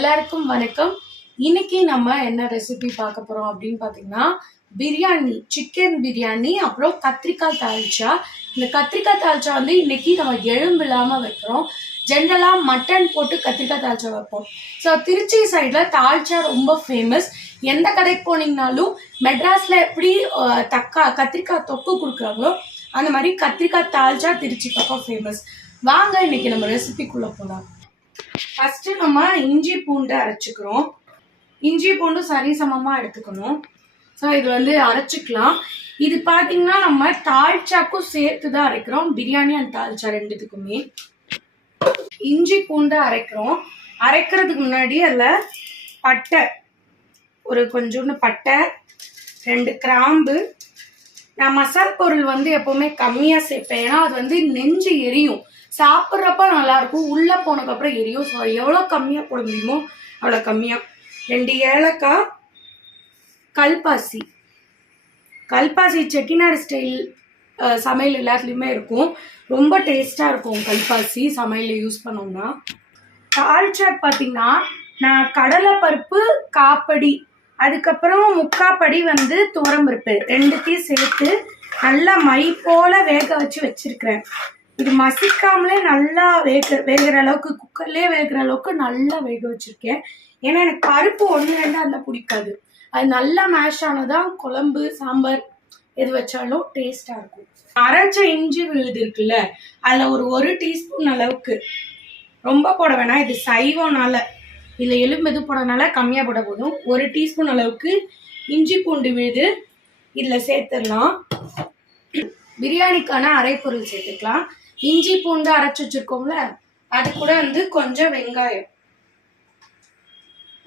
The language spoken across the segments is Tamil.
எல்லாருக்கும் வணக்கம். இன்னைக்கு நம்ம என்ன ரெசிபி பார்க்க போறோம் அப்படின்னு பார்த்தீங்கன்னா, பிரியாணி, சிக்கன் பிரியாணி, அப்புறம் கத்திரிக்காய் தால்ச்சா. இந்த கத்திரிக்காய் தால்ச்சா வந்து இன்னைக்கு நம்ம எலும்பு இல்லாமல் வைக்கிறோம். ஜென்ரலாக மட்டன் போட்டு கத்திரிக்காய் தால்ச்சா வைப்போம். ஸோ திருச்சி சைடில் தால்ச்சா ரொம்ப ஃபேமஸ். எந்த கடைக்கு போனீங்கனாலும் மெட்ராஸில் எப்படி கத்திரிக்காய் தொக்கு கொடுக்குறாங்களோ அந்த மாதிரி கத்திரிக்காய் தால்ச்சா திருச்சி பக்கம் ஃபேமஸ். வாங்க இன்னைக்கு நம்ம ரெசிபிக்குள்ளே போகலாம். ஃபஸ்ட்டு நம்ம இஞ்சி பூண்டு அரைச்சிக்கிறோம். இஞ்சி பூண்டு சரிசமமாக எடுத்துக்கணும். ஸோ இது வந்து அரைச்சிக்கலாம். இது பார்த்தீங்கன்னா நம்ம தால்ச்சாக்கும் சேர்த்து தான் அரைக்கிறோம். பிரியாணி அண்ட் தால்ச்சா ரெண்டுத்துக்குமே இஞ்சி பூண்டு அரைக்கிறோம். அரைக்கிறதுக்கு முன்னாடி அதில் பட்டை, ஒரு கொஞ்சோண்டு பட்டை, 2 கிராம்பு. நான் மசாலா பொருள் வந்து எப்போவுமே கம்மியாக சேர்ப்பேன். ஏன்னா அது வந்து நெஞ்சு எரியும். சாப்பிட்றப்ப நல்லாயிருக்கும், உள்ளே போனதுக்கப்புறம் எரியும். ஸோ எவ்வளோ கம்மியாக போட முடியுமோ அவ்வளோ கம்மியாக. 2 ஏலக்காய், கல்பாசி செட்டிநாடு ஸ்டைல் சமையல் எல்லாத்துலேயுமே இருக்கும். ரொம்ப டேஸ்ட்டாக இருக்கும் கல்பாசி சமையலில் யூஸ் பண்ணோம்னா. தால்ச்சா பார்த்தீங்கன்னா நான் கடலைப்பருப்பு காப்படி, அதுக்கப்புறம் 3/4 படி வந்து துவரம்பருப்பு, 2த்தையும் சேர்த்து நல்லா மை போல் வேக வச்சு வச்சுருக்கிறேன். இது மசிக்காமலே நல்லா வேகிற அளவுக்கு, குக்கர்லேயே வேகிற அளவுக்கு நல்லா வேக வச்சுருக்கேன். ஏன்னா எனக்கு பருப்பு 1-2 அந்த பிடிக்காது. அது நல்லா மேஷ் ஆனதான் குழம்பு சாம்பார் எது வச்சாலும் டேஸ்ட்டாக இருக்கும். அரைச்ச இஞ்சி விழுது இருக்குல்ல, அதில் ஒரு டீஸ்பூன் அளவுக்கு, ரொம்ப போட வேணாம், இது சைவம்னால, இதில் எலும்பு எது போடனால கம்மியாக போட போதும். 1 டீஸ்பூன் அளவுக்கு இஞ்சி பூண்டு விழுது இதில் சேர்த்துடலாம். பிரியாணிக்கான அரைப்பொருள் சேர்த்துக்கலாம். இஞ்சி பூண்டு அரைச்சி வச்சுருக்கோம்ல, அது கூட வந்து கொஞ்சம் வெங்காயம்,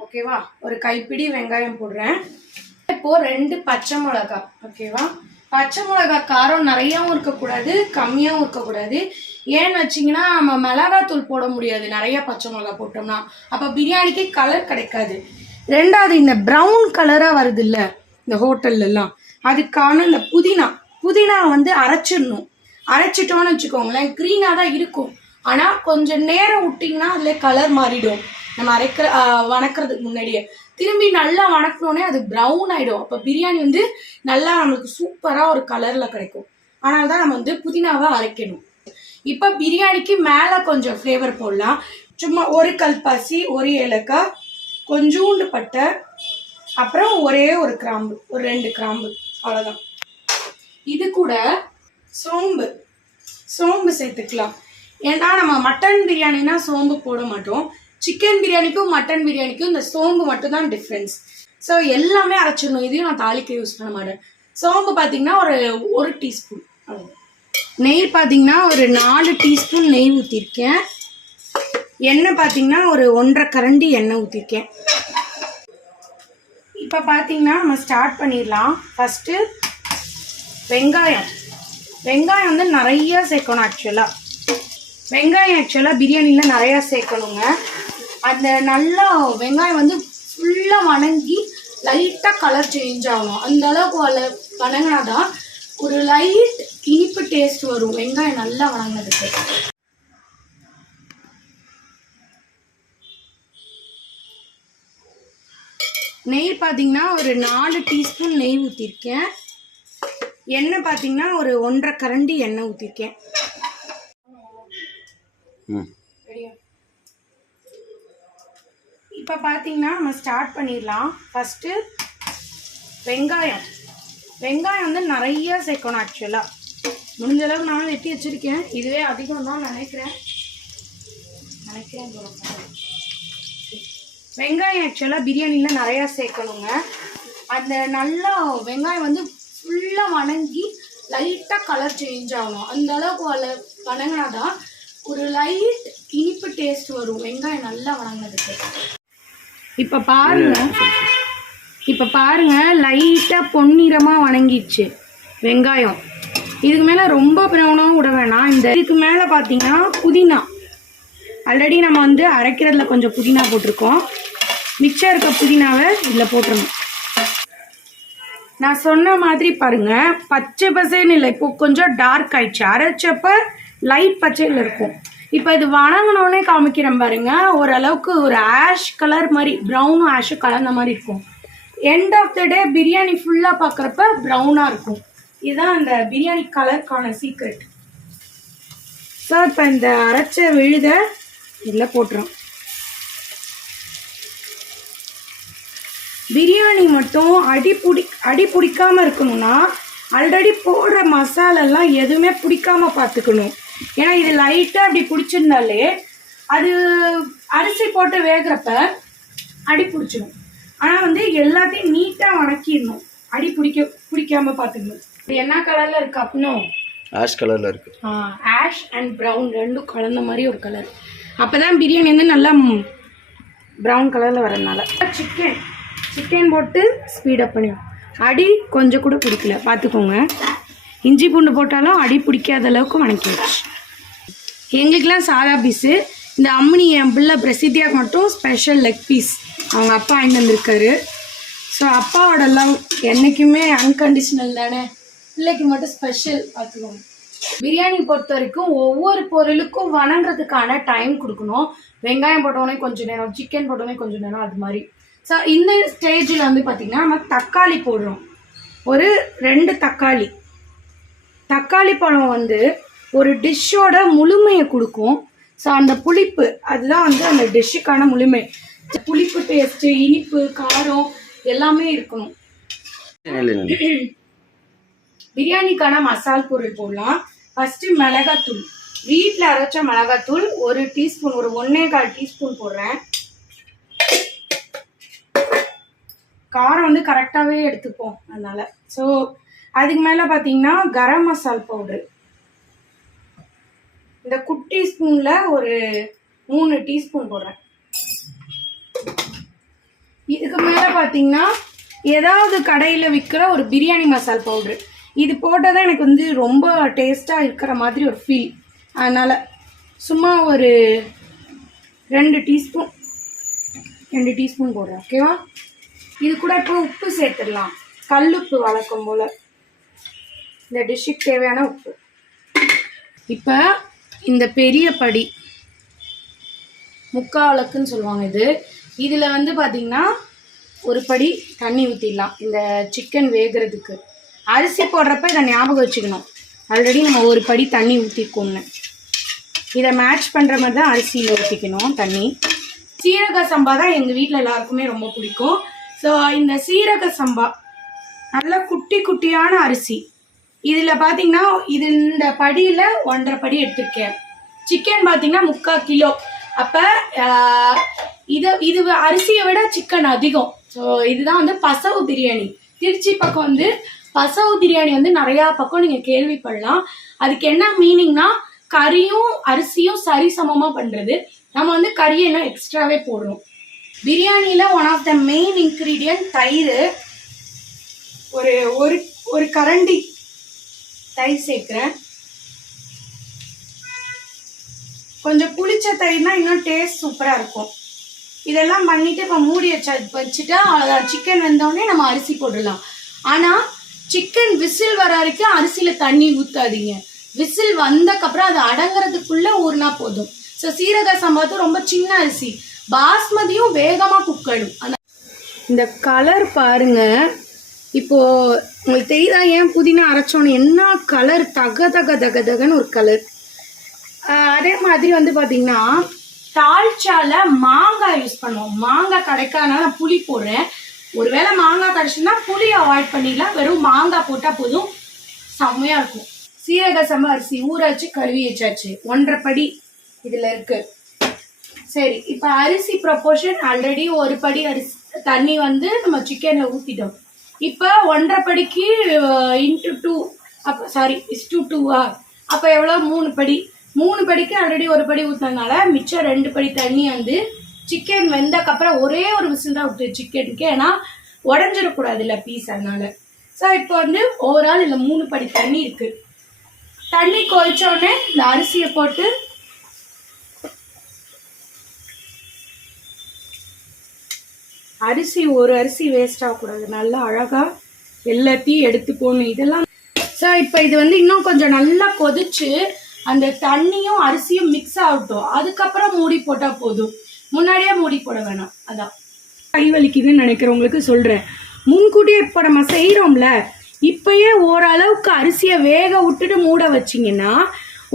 ஓகேவா, ஒரு கைப்பிடி வெங்காயம் போடுறேன். இப்போது 2 பச்சை மிளகா, ஓகேவா. பச்சை மிளகா காரம் நிறையாவும் இருக்கக்கூடாது, கம்மியாகவும் இருக்கக்கூடாது. ஏன்னு வச்சிங்கன்னா நம்ம மிளகாத்தூள் போட முடியாது நிறையா பச்சை மிளகா போட்டோம்னா, அப்போ பிரியாணிக்கு கலர் கிடைக்காது. 2வது இந்த ப்ரௌன் கலராக வருது இல்லை இந்த ஹோட்டல்லாம், அதுக்கான இந்த புதினா வந்து அரைச்சிடணும். அரைச்சிட்டோன்னு வச்சுக்கோங்களேன், க்ரீனாக தான் இருக்கும். ஆனால் கொஞ்சம் நேரம் விட்டிங்கன்னா அதில் கலர் மாறிடும். நம்ம வணக்கிறதுக்கு முன்னாடியே திரும்பி நல்லா வணக்கணுன்னே அது ப்ரௌன் ஆகிடும். அப்போ பிரியாணி வந்து நல்லா நம்மளுக்கு சூப்பராக ஒரு கலரில் கிடைக்கும். ஆனால் தான் நம்ம வந்து புதினாவை அரைக்கணும். இப்போ பிரியாணிக்கு மேலே கொஞ்சம் ஃப்ளேவர் போடலாம். சும்மா 1 கல்பாசி, 1 ஏலக்காய், கொஞ்சோண்டு பட்டை, அப்புறம் ஒரு கிராம்பு, ஒரு 2 கிராம்பு, அவ்வளோதான். இது கூட சோம்பு சேர்த்துக்கலாம். ஏன்னா நம்ம மட்டன் பிரியாணினா சோம்பு போட மாட்டோம். சிக்கன் பிரியாணிக்கும் மட்டன் பிரியாணிக்கும் இந்த சோம்பு மட்டும்தான் டிஃப்ரென்ஸ். ஸோ எல்லாமே அரைச்சிடணும். இதையும் நான் தாளிக்க யூஸ் பண்ண மாட்டேன். சோம்பு பார்த்தீங்கன்னா ஒரு டீஸ்பூன். நெய் பார்த்தீங்கன்னா ஒரு 4 டீஸ்பூன் நெய் ஊற்றிருக்கேன். எண்ணெய் பார்த்தீங்கன்னா ஒரு 1.5 கரண்டி எண்ணெய் ஊற்றிருக்கேன். இப்போ பார்த்தீங்கன்னா நம்ம ஸ்டார்ட் பண்ணிடலாம். ஃபஸ்ட்டு வெங்காயம் வந்து நிறையா சேர்க்கணும். ஆக்சுவலாக பிரியாணியில் நிறையா சேர்க்கணுங்க. அந்த நல்லா வெங்காயம் வந்து ஃபுல்லாக வணங்கி லைட்டாக கலர் சேஞ்ச் ஆகணும். அந்த அளவுக்கு வணங்கினா தான் ஒரு லைட் இனிப்பு டேஸ்ட் வரும். வெங்காயம் நல்லா வணங்கினதுக்கு. நெய் பார்த்தீங்கன்னா ஒரு 4 டீஸ்பூன் நெய் ஊற்றிருக்கேன். எண்ணெய் பார்த்தீங்கன்னா ஒரு 1.5 கரண்டி எண்ணெய் ஊற்றிருக்கேன். இப்போ பார்த்தீங்கன்னா நம்ம ஸ்டார்ட் பண்ணிடலாம். ஃபஸ்ட்டு வெங்காயம் வந்து நிறையா சேர்க்கணும். ஆக்சுவலாக முடிஞ்ச அளவுக்கு நான் வெட்டி வச்சுருக்கேன். இதுவே அதிகம் தான் நினைக்கிறேன். வெங்காயம் ஆக்சுவலாக பிரியாணியில் நிறையா சேர்க்கணுங்க. அந்த நல்லா வெங்காயம் வந்து ஃபுல்லாக வணங்கி லைட்டாக கலர் சேஞ்ச் ஆகணும். அந்த அளவுக்கு வணங்கினா தான் ஒரு லைட் இனிப்பு டேஸ்ட் வரும். வெங்காயம் நல்லா வணங்கினதுக்கு. இப்போ பாருங்க லைட்டாக பொன்னிறமாக வணங்கிடுச்சு வெங்காயம். இதுக்கு மேலே ரொம்ப ப்ரௌனாகவும் விட வேணாம். இதுக்கு மேலே பார்த்தீங்கன்னா புதினா, ஆல்ரெடி நம்ம வந்து அரைக்கிறதுல கொஞ்சம் புதினா போட்டிருக்கோம். மிச்சம் இருக்க புதினாவை இதில் போட்டுருணும். நான் சொன்ன மாதிரி பாருங்க, பச்சை பசைன்னு இல்லை, இப்போ கொஞ்சம் டார்க் ஆயிடுச்சு. அரைச்சப்ப லைட் பச்சையில் இருக்கும். இப்போ இது வணங்கினோடனே காமிக்கிறேன் பாருங்க. ஓரளவுக்கு ஒரு ஆஷ் கலர் மாதிரி, ப்ரௌனும் ஆஷும் கலந்த மாதிரி இருக்கும். எண்ட் ஆஃப் த டே பிரியாணி ஃபுல்லாக பார்க்குறப்ப ப்ரௌனாக இருக்கும். இதுதான் அந்த பிரியாணி கலருக்கான சீக்ரெட். ஸோ இப்போ இந்த அரைச்ச விழுத இதில் போட்டுரும். பிரியாணி மட்டும் அடி பிடிக்காமல் இருக்கணும்னா ஆல்ரெடி போடுற மசாலெல்லாம் எதுவுமே பிடிக்காமல் பார்த்துக்கணும். ஏன்னா இது லைட்டாக அப்படி பிடிச்சிருந்தாலே அது அரிசி போட்டு வேகிறப்ப அடி பிடிச்சிடும். ஆனால் வந்து எல்லாத்தையும் நீட்டாக வணக்கிடணும். அடி பிடிக்காமல் பார்த்துக்கணும். இது என்ன கலரில் இருக்குது அப்படின்னும் ஆஷ் கலரில் இருக்குது. ஆஷ் அண்ட் ப்ரௌன் ரெண்டும் கலந்த மாதிரி ஒரு கலர். அப்போ தான் பிரியாணி வந்து நல்லா ப்ரௌன் கலரில் வரதுனால. சிக்கன் போட்டு ஸ்பீடப் பண்ணிடும். அடி கொஞ்சம் கூட பிடிக்கல பார்த்துக்கோங்க. இஞ்சி பூண்டு போட்டாலும் அடி பிடிக்காத அளவுக்கு வணக்கிடுச்சு. எங்களுக்கெலாம் சாதா பீஸு. இந்த அம்மனி என் பிள்ளை பிரசித்தியாக மட்டும் ஸ்பெஷல் லெக் பீஸ் அவங்க அப்பா வாங்கிட்டு வந்திருக்காரு. ஸோ அப்பாவோட லவ் என்றைக்குமே அன்கண்டிஷனல் தானே, பிள்ளைக்கு மட்டும் ஸ்பெஷல் பார்த்துக்கோங்க. பிரியாணி பொறுத்த வரைக்கும் ஒவ்வொரு பொருளுக்கும் வணங்குறதுக்கான டைம் கொடுக்கணும். வெங்காயம் போட்டோடனே கொஞ்சம் நேரம், சிக்கன் போட்டோடனே கொஞ்சம் நேரம், அது மாதிரி. ஸோ இந்த ஸ்டேஜில் வந்து பார்த்திங்கன்னா நம்ம தக்காளி போடுறோம். ஒரு 2 தக்காளி பழம் வந்து ஒரு டிஷ்ஷோட முழுமையை கொடுக்கும். ஸோ அந்த புளிப்பு அதுதான் வந்து அந்த டிஷ்ஷுக்கான முழுமை. புளிப்பு டேஸ்ட்டு, இனிப்பு, காரம் எல்லாமே இருக்கணும். பிரியாணிக்கான மசால் பொருள் போடலாம். ஃபஸ்ட்டு மிளகாத்தூள். வீட்டில் அரைச்ச மிளகாத்தூள் 1 டீஸ்பூன், ஒரு 1.25 டீஸ்பூன் போடுறேன். காரம் வந்து கரெக்டாகவே எடுத்துப்போம் அதனால். ஸோ அதுக்கு மேலே பார்த்தீங்கன்னா கரம் மசால் பவுட்ரு. இந்த குட்டி ஸ்பூனில் ஒரு 3 டீஸ்பூன் போடுறேன். இதுக்கு மேலே பார்த்தீங்கன்னா ஏதாவது கடையில் விற்கிற ஒரு பிரியாணி மசால் பவுட்ரு. இது போட்டால் தான் எனக்கு வந்து ரொம்ப டேஸ்ட்டாக இருக்கிற மாதிரி ஒரு ஃபீல். அதனால் சும்மா ஒரு 2 டீஸ்பூன் போடுறேன். ஓகேவா? இது கூட இப்போ உப்பு சேர்த்துடலாம். கல்லுப்பு வழக்கம் போல், இந்த டிஷ்ஷுக்கு தேவையான உப்பு. இப்போ இந்த பெரிய படி முக்காலுக்குன்னு சொல்லுவாங்க இதில் வந்து பார்த்திங்கன்னா ஒரு படி தண்ணி ஊற்றிடலாம் இந்த சிக்கன் வேகிறதுக்கு. அரிசி போடுறப்ப இதை ஞாபகம் வச்சுக்கணும். ஆல்ரெடி நம்ம ஒரு படி தண்ணி ஊற்றிக்கோங்க. இதை மேட்ச் பண்ணுற மாதிரி தான் அரிசியில் ஊற்றிக்கணும் தண்ணி. சீரக சம்பா தான் எங்கள் வீட்டில் எல்லாருக்குமே ரொம்ப பிடிக்கும். ஸோ இந்த சீரக சம்பா நல்லா குட்டியான அரிசி. இதில் பார்த்தீங்கன்னா இந்த படியில் 1.5 படி எடுத்துருக்கேன். சிக்கன் பார்த்தீங்கன்னா 3/4 கிலோ. அப்போ இது அரிசியை விட சிக்கன் அதிகம். ஸோ இதுதான் வந்து பசவு பிரியாணி. திருச்சி பக்கம் வந்து பசவு பிரியாணி வந்து நிறையா பக்கம் நீங்கள் கேள்விப்படலாம். அதுக்கு என்ன மீனிங்னா கறியும் அரிசியும் சரிசமமாக பண்ணுறது. நம்ம வந்து கறியை இன்னும் எக்ஸ்ட்ராவே போடுறோம். பிரியாணியில் one of the main ingredient தயிர். ஒரு கரண்டி தயிர் சேர்க்குறேன். கொஞ்சம் புளிச்ச தயிர்னா இன்னும் டேஸ்ட் சூப்பராக இருக்கும். இதெல்லாம் பண்ணிவிட்டு இப்போ மூடி வச்சுட்டா சிக்கன் வெந்தோடனே நம்ம அரிசி போடலாம். ஆனால் சிக்கன் விசில் வர வரைக்கும் அரிசியில் தண்ணி ஊற்றாதீங்க. விசில் வந்தக்கப்புறம் அது அடங்குறதுக்குள்ளே ஊறினா போதும். ஸோ சீரக சம்பாத்தும் ரொம்ப சின்ன அரிசி, பாஸ்மதியும் வேகமாக குக்கடும். இந்த கலர் பாருங்க. இப்போது உங்களுக்கு தெரியுதா ஏன் புதினா அரைச்சோன்னு என்ன கலர்? தகன்னு ஒரு கலர். அதே மாதிரி வந்து பார்த்திங்கன்னா தால்ச்சால மாங்காய் யூஸ் பண்ணுவோம். மாங்காய் கிடைக்காதனால நான் புளி போடுறேன். ஒருவேளை மாங்காய் கிடைச்சுன்னா புளி அவாய்ட் பண்ணிடலாம். வெறும் மாங்காய் போட்டால் போதும், செம்மையாக இருக்கும். சீரக சம்பா அரிசி ஊற வச்சு கழுவி வச்சாச்சு. 1.5 படி இதில் இருக்குது. சரி, இப்போ அரிசி ப்ரொப்போர்ஷன் ஆல்ரெடி 1 படி அரிசி தண்ணி வந்து நம்ம சிக்கனில் ஊற்றிட்டோம். இப்போ 1.5 படிக்கு இன்ட்டு 2, அப்போ சாரி இஸ் 2 அப்போ எவ்வளோ? 3 படி. 3 படிக்கு ஆல்ரெடி 1 படி ஊற்றினதுனால மிச்சம் 2 படி தண்ணி வந்து சிக்கன் வெந்தக்கப்புறம் ஒரே ஒரு விசில் தான் விட்டு சிக்கனுக்கு. ஏன்னா உடஞ்சிடக்கூடாது இல்லை பீஸ், அதனால. ஸோ இப்போ வந்து ஓவரால் இல்லை 3 படி தண்ணி இருக்குது. தண்ணி கொதிச்சோடனே இந்த அரிசியை போட்டு ஒரு அரிசி வேஸ்ட் ஆகக்கூடாது. நல்லா அழகாக எல்லாத்தையும் எடுத்து போடணும் இதெல்லாம். ஸோ இப்போ இது வந்து இன்னும் கொஞ்சம் நல்லா கொதிச்சு அந்த தண்ணியும் அரிசியும் மிக்ஸ் ஆகட்டும், அதுக்கப்புறம் மூடி போட்டா போதும். முன்னாடியே மூடி போட வேணாம். அதான் கை வலிக்குதுன்னு நினைக்கிறவங்களுக்கு சொல்றேன். முன்கூட்டியே இப்போ நம்ம செய்யறோம்ல, இப்பயே ஓரளவுக்கு அரிசியை வேக விட்டுட்டு மூட வச்சிங்கன்னா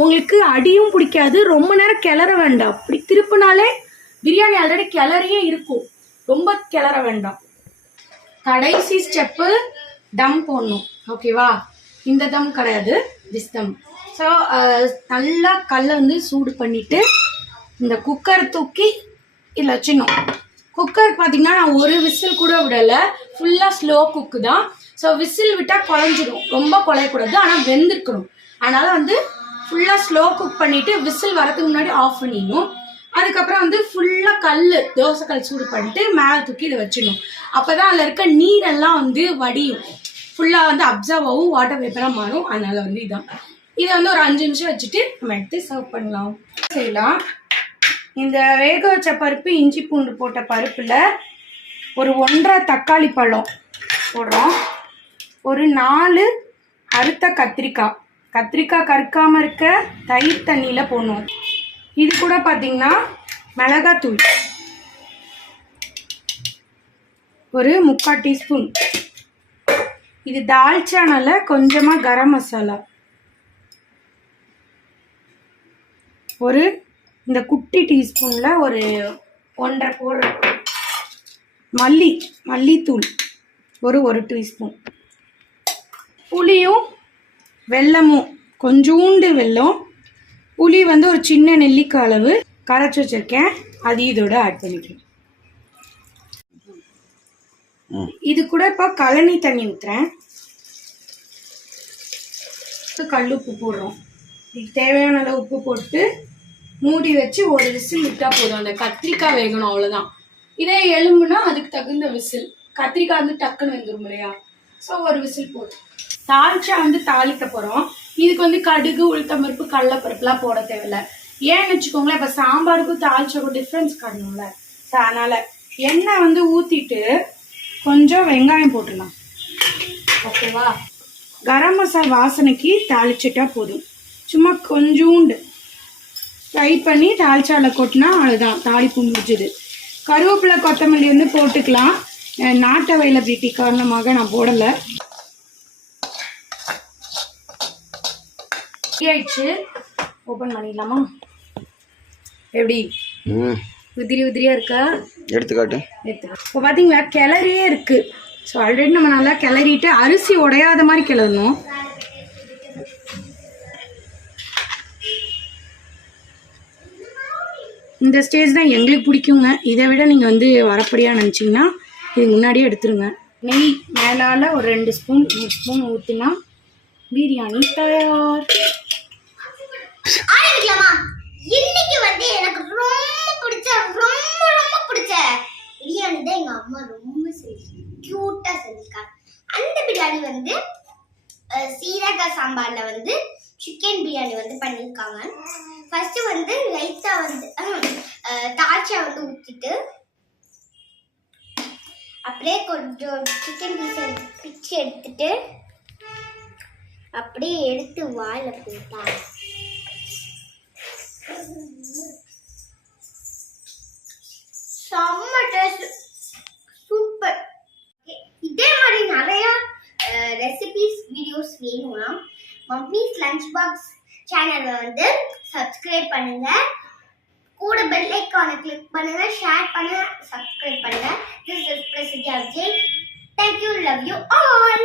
உங்களுக்கு அடியும் பிடிக்காது. ரொம்ப நேரம் கிளற வேண்டாம். அப்படி திருப்பினாலே பிரியாணி ஆல்ரெடி கிளறியே இருக்கும், ரொம்ப கிளற வேண்டாம். கடைசி ஸ்டெப்பு தம் போடணும். ஓகேவா? இந்த தம் கிடையாது, திஸ் தம். ஸோ நல்லா கல்லை வந்து சூடு பண்ணிட்டு இந்த குக்கர் தூக்கி இதில் வச்சிடணும். குக்கருக்கு பார்த்தீங்கன்னா நான் ஒரு விசில் கூட விடலை, ஃபுல்லாக ஸ்லோ குக்கு தான். ஸோ விசில் விட்டால் குழஞ்சிடும், ரொம்ப குழையக்கூடாது, ஆனால் வெந்திருக்கணும். அதனால் வந்து ஃபுல்லாக ஸ்லோ குக் பண்ணிவிட்டு விசில் வரதுக்கு முன்னாடி ஆஃப் பண்ணிடணும். அதுக்கப்புறம் வந்து ஃபுல்லாக தோசைக்கல் சூடு பண்ணிட்டு மேலே தூக்கி இதை வச்சிடணும். அப்போ தான் அதில் இருக்க நீரெல்லாம் வந்து வடியும், ஃபுல்லாக வந்து அப்சர்வ் ஆகும், வாட்டர் பேப்பராக மாறும். அதனால் வந்து இதை வந்து ஒரு 5 நிமிஷம் வச்சுட்டு நம்ம எடுத்து சர்வ் பண்ணலாம். செய்யலாம். இந்த வேக வச்ச பருப்பு, இஞ்சி பூண்டு போட்ட பருப்பில் ஒரு 1.5 தக்காளி பழம் போடுறோம். ஒரு 4 அறுத்த கத்திரிக்காய் கருக்காமல் இருக்க தயிர் தண்ணியில் போடணும். இது கூட பார்த்தீங்கன்னா மிளகாத்தூள் ஒரு 3/4 டீஸ்பூன். இது தால்ச்சானால கொஞ்சமாக கரம் மசாலா ஒரு இந்த குட்டி டீஸ்பூனில் ஒரு 1.5 போடுறேன். மல்லித்தூள் ஒரு டீஸ்பூன். புளியும் வெல்லமும், கொஞ்சோண்டு வெல்லம், புளி வந்து ஒரு சின்ன நெல்லிக்காய் அளவு கரைச்சி வச்சிருக்கேன், அது இதோட ஆட் பண்ணிக்கிறேன். இது கூட இப்போ கழனி தண்ணி ஊற்றுறேன். கல் உப்பு போடுறோம். இதுக்கு தேவையான அளவு உப்பு போட்டு மூடி வச்சு ஒரு விசில் விட்டால் போதும். அந்த கத்திரிக்காய் வேகணும், அவ்வளோதான். இதே எலும்புனா அதுக்கு தகுந்த விசில். கத்திரிக்காய் வந்து டக்குன்னு வெந்துடும் இல்லையா? ஸோ ஒரு விசில் போதும். தால்ச்சா வந்து தாளிக்க போகிறோம். இதுக்கு வந்து கடுகு, உளுத்தம்பருப்பு, கடலைப்பருப்புலாம் போட தேவையில்லை. ஏன்னு வச்சுக்கோங்களேன், இப்போ சாம்பாருக்கும் தால்ச்சாக்கும் டிஃப்ரென்ஸ் காட்டணும்ல. ஸோ அதனால் எண்ணெய் வந்து ஊற்றிட்டு கொஞ்சம் வெங்காயம் போட்டுடலாம். ஓகேவா? கரம் மசாலா வாசனைக்கு தாளிச்சிட்டா போதும். சும்மா கொஞ்சோண்டு ஃப்ரை பண்ணி தால்ச்சாவில் கொட்டினா அவ்வளோதான், தாளிப்பு முடிஞ்சுது. கருவேப்பிலை, கொத்தமல்லி வந்து போட்டுக்கலாம். நாட்டு அவைலபிலிட்டி காரணமாக நான் போடலை. ஆயிடுச்சு, ஓப்பன் பண்ணிடலாமா? எப்படி உதிரியா இருக்கா? எடுத்துக்காட்டு. இப்போ பார்த்தீங்களா, கிளறியே இருக்கு. ஸோ ஆல்ரெடி நம்ம நல்லா கிளறிட்டு அரிசி உடையாத மாதிரி கிளறணும். இந்த ஸ்டேஜ் தான் எங்களுக்கு பிடிக்குங்க. இதை விட நீங்கள் வந்து வரப்படியாக நினச்சிங்கன்னா இது முன்னாடியே எடுத்துருங்க. நெய் மேலால் ஒரு 2 ஸ்பூன் 3 ஸ்பூன் ஊற்றினா பிரியாணி தயார். இன்னைக்கு வந்து எனக்கு ரொம்ப பிடிச்ச பிரியாணி தான் எங்க அம்மா ரொம்ப கியூட்டா செஞ்சிருக்காங்க. அந்த பிரியாணி வந்து சீரக சாம்பார்ல வந்து சிக்கன் பிரியாணி வந்து பண்ணியிருக்காங்க. ஃபர்ஸ்ட் வந்து லைட்டா வந்து தால்ச்சா வந்து ஊற்றிட்டு அப்படியே கொஞ்சம் சிக்கன் பிச்சு எடுத்துட்டு அப்படியே எடுத்து வாயில போட்டா செம்ம டேஸ்ட், சூப்பர். இதே மாதிரி நிறைய ரெசிபிஸ் வீடியோஸ் வேணும்னா மம்மிஸ் லஞ்ச் பாக்ஸ் சேனலை வந்து சப்ஸ்கிரைப் பண்ணுங்க, கூட பெல் ஐகானை கிளிக் பண்ணுங்க, ஷேர் பண்ணுங்க, சப்ஸ்கிரைப் பண்ணுங்க. This is Prasidya Vijay. Thank you, love you all.